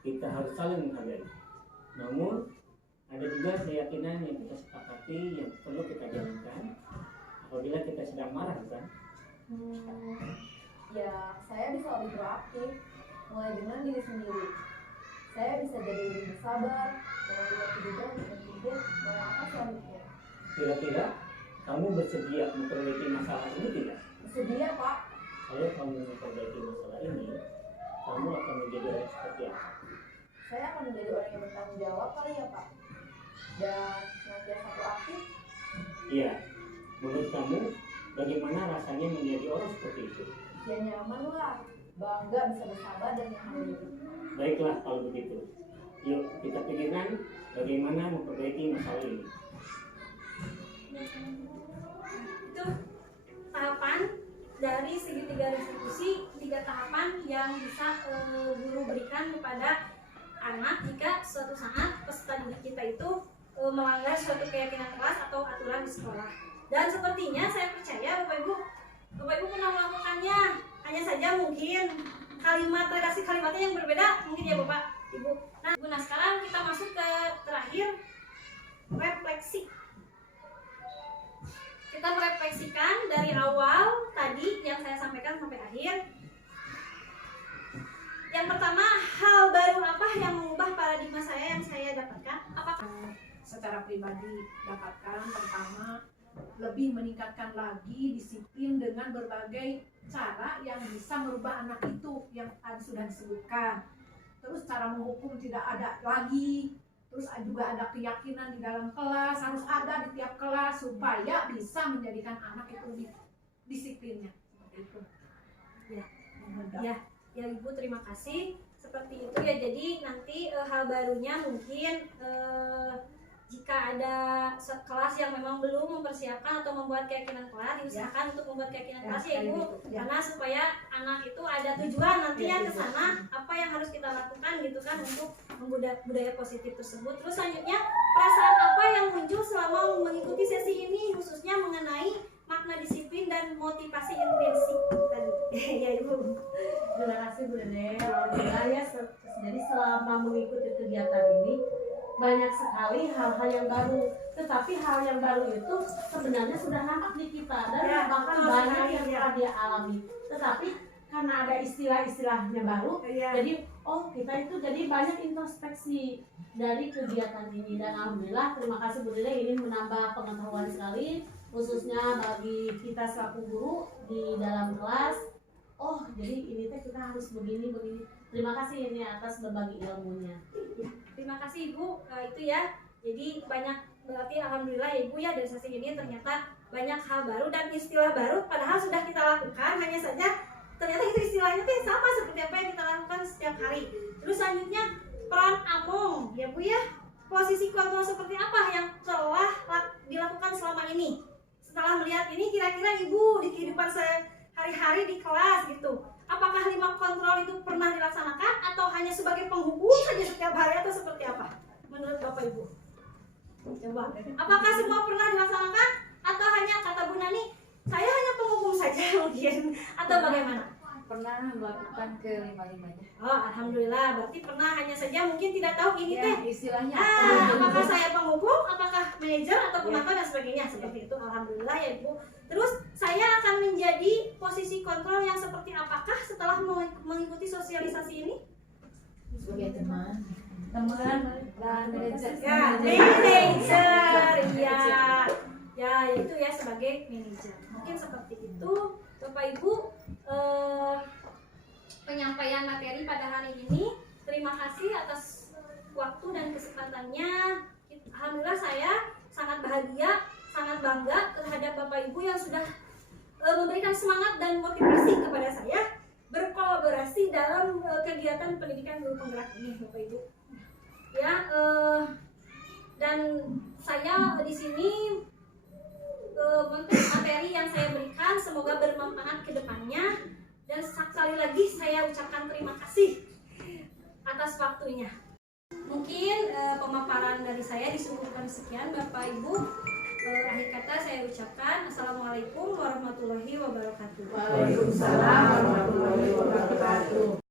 Kita harus saling menghargai. Namun ada juga keyakinan yang kita sepakati yang perlu kita jalankan apabila kita sedang marah, bukan? Ya, saya bisa lebih proaktif, mulai dengan diri sendiri. Saya bisa jadi lebih bersabar, mengambil waktu juga untuk berpikir bahwa apa selanjutnya. Kira-kira kamu bersedia memperbaiki masalah ini tidak? Bersedia Pak. Kalau kamu memperbaiki masalah ini, kamu akan menjadi orang seperti apa? Saya akan menjadi orang yang bertanggung jawab kali ya Pak. Dan senantiasa proaktif. Iya. Menurut kamu, bagaimana rasanya menjadi orang seperti itu? Ya nyaman lah, bangga bisa bersabar dan menghadapi. Baiklah kalau begitu. Yuk kita pikirkan bagaimana memperbaiki masalah ini. Itu tahapan dari segitiga restitusi, 3 tahapan yang bisa guru berikan kepada anak jika suatu saat peserta didik kita itu melanggar suatu keyakinan kelas atau aturan di sekolah. Dan sepertinya saya percaya Bapak Ibu pernah melakukannya. Hanya saja mungkin redaksi kalimatnya yang berbeda mungkin ya Bapak Ibu. Nah sekarang kita masuk ke terakhir, refleksi. Kita merefleksikan dari awal tadi yang saya sampaikan sampai akhir. Yang pertama, hal baru apa yang mengubah paradigma saya yang saya dapatkan? Apakah Secara pribadi dapatkan pertama lebih meningkatkan lagi disiplin dengan berbagai cara yang bisa merubah anak itu yang tadi sudah disebutkan. Terus cara menghukum tidak ada lagi. Terus juga ada keyakinan di dalam kelas, harus ada di tiap kelas supaya bisa menjadikan anak itu lebih disiplinnya. Seperti itu. Ya Ibu, terima kasih. Seperti itu ya. Jadi nanti hal barunya mungkin jika ada kelas yang memang belum mempersiapkan atau membuat keyakinan kelas, diusahakan untuk membuat keyakinan kelas ya Ibu, karena supaya anak itu ada tujuan nantinya ke sana, apa yang harus kita lakukan gitu kan untuk budaya positif tersebut. Terus selanjutnya, perasaan apa yang muncul selama mengikuti sesi ini khususnya mengenai makna disiplin dan motivasi intrinsik tadi. Ya Ibu. Terima kasih Bu Dede. Alhamdulillah ya. Jadi selama mengikuti kegiatan ini banyak sekali hal-hal yang baru. Tetapi hal yang baru itu sebenarnya sudah nampak di kita dan bahkan banyak yang telah dia alami. Tetapi karena ada istilah-istilahnya baru, jadi kita itu jadi banyak introspeksi dari kegiatan ini. Dan alhamdulillah terima kasih Bu Dede, ini menambah pengetahuan sekali khususnya bagi kita selaku guru di dalam kelas. Jadi ini kita harus begini. Terima kasih ini atas berbagi ilmunya. Terima kasih Ibu, itu ya. Jadi banyak, berarti alhamdulillah ya Ibu ya, dari sesi ini ternyata banyak hal baru dan istilah baru padahal sudah kita lakukan, hanya saja ternyata itu istilahnya tuh sama seperti apa yang kita lakukan setiap hari. Terus selanjutnya peran among ya Bu ya, posisi kontrol seperti apa yang telah dilakukan selama ini. Setelah melihat ini, kira-kira Ibu di kehidupan sehari-hari di kelas gitu, apakah 5 kontrol itu pernah dilaksanakan atau hanya sebagai penghukum saja setiap hari atau seperti apa menurut Bapak Ibu? Coba, apakah semua pernah dilaksanakan atau hanya kata Bu Nani, saya hanya penghukum saja mungkin, atau bagaimana? Pernah melakukan ke-5-5-nya. Alhamdulillah, berarti pernah, hanya saja mungkin tidak tahu ini teh Istilahnya apakah saya penghukum, apakah manajer atau pemantau dan sebagainya, seperti itu. Alhamdulillah ya Ibu. Terus saya akan menjadi posisi kontrol yang seperti apakah setelah mengikuti sosialisasi ini? sebagai teman Dan manajer. Manajer, ya itu ya sebagai manajer. Mungkin seperti itu, Bapak Ibu. penyampaian materi pada hari ini. Terima kasih atas waktu dan kesempatannya. Alhamdulillah saya sangat bahagia, sangat bangga terhadap Bapak Ibu yang sudah memberikan semangat dan motivasi kepada saya berkolaborasi dalam kegiatan pendidikan guru penggerak ini, Bapak Ibu. Ya, dan saya di sini materi yang saya berikan semoga bermanfaat ke depannya, dan sekali lagi saya ucapkan terima kasih atas waktunya. Mungkin pemaparan dari saya disuguhkan sekian, Bapak Ibu. Akhir kata saya ucapkan Assalamualaikum warahmatullahi wabarakatuh. Waalaikumsalam warahmatullahi wabarakatuh.